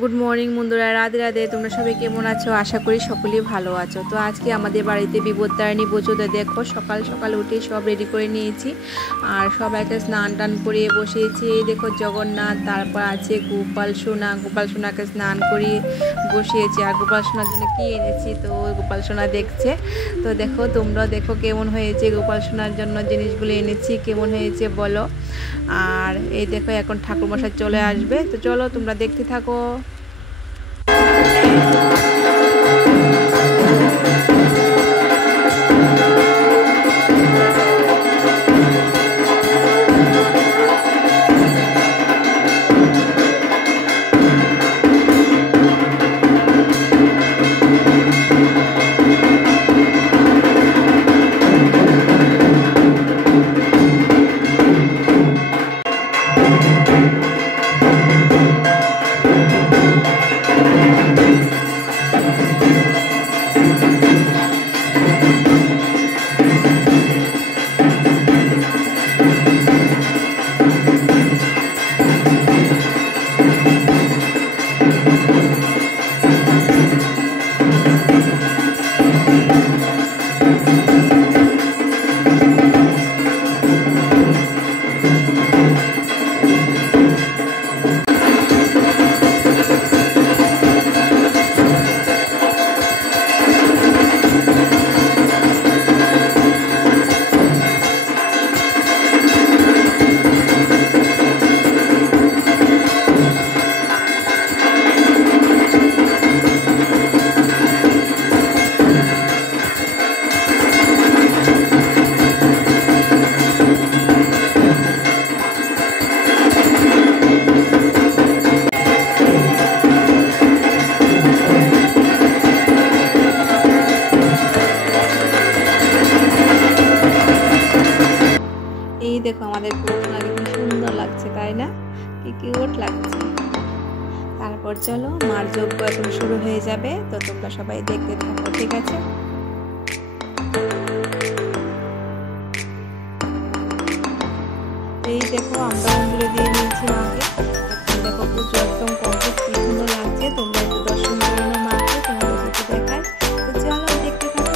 Good morning বন্ধুরা, রাধে রাধে। তোমরা সবাই কেমন আছো? আশা করি সকলেই ভালো আছো। তো আজকে আমাদের বাড়িতে বিপত্তারিণী পুজোতে দেখো সকাল সকাল উঠে সব রেডি করে নিয়েছি আর সবাইকে স্নান টান করিয়ে বসিয়েছি। এই দেখো জগন্নাথ, তারপর আছে গোপাল সোনা। গোপাল সোনাকে স্নান করিয়ে বসিয়েছি। আর গোপাল সোনার জন্য কী এনেছি তো গোপাল সোনা দেখছে। তো দেখো তোমরাও দেখো কেমন হয়েছে। গোপাল সোনার জন্য জিনিসগুলো এনেছি, কেমন হয়েছে বলো। আর এই দেখো এখন ঠাকুরমশাই চলে আসবে, তো চলো তোমরা দেখতে থাকো। এই দেখো আমাদের পুরোটাকে কি সুন্দর লাগছে, তাই না? কি কিউট লাগছে। তারপর চলো মার যজ্ঞ এখন শুরু হয়ে যাবে, তো তোমরা সবাই দেখতে থাকো, ঠিক আছে? এই দেখো আমরা অঞ্জলি দিয়ে নিয়েছি মাকে। এখন দেখো পুজো একদম কমপ্লিট, কি সুন্দর লাগছে। তোমরা একটু দর্শন করে নাও মাকে, তোমাদের একটু দেখায়। তো চলো দেখতে থাকো।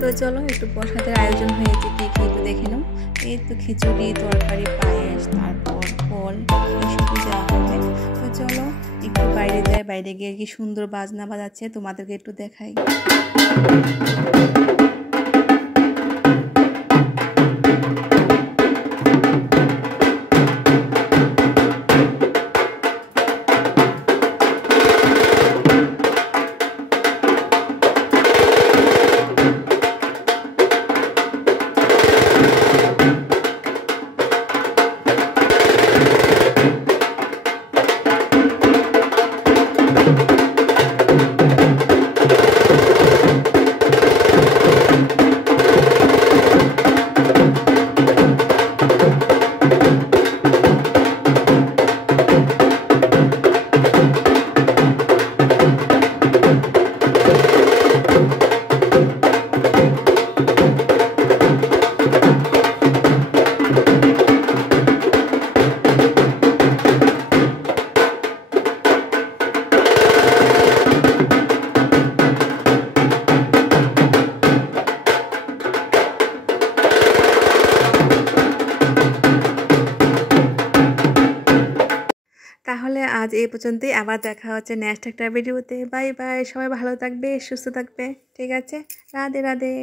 তো চলো একটু প্রসাদের আয়োজন হয়েছে, কি কি একটু দেখে নাও। এই তো খিচুড়ি, তরকারি, পায়েস, তারপর ফল, এইসবই দেওয়া হবে। তো চলো একটু বাইরে যাই, বাইরে গিয়ে কি সুন্দর বাজনা বাজাচ্ছে তোমাদেরকে একটু দেখাই। তাহলে আজ এই পর্যন্তই, আবার দেখা হচ্ছে নেক্সট একটা ভিডিওতে। বাই বাই, সবাই ভালো থাকবে, সুস্থ থাকবে, ঠিক আছে? রাধে রাধে।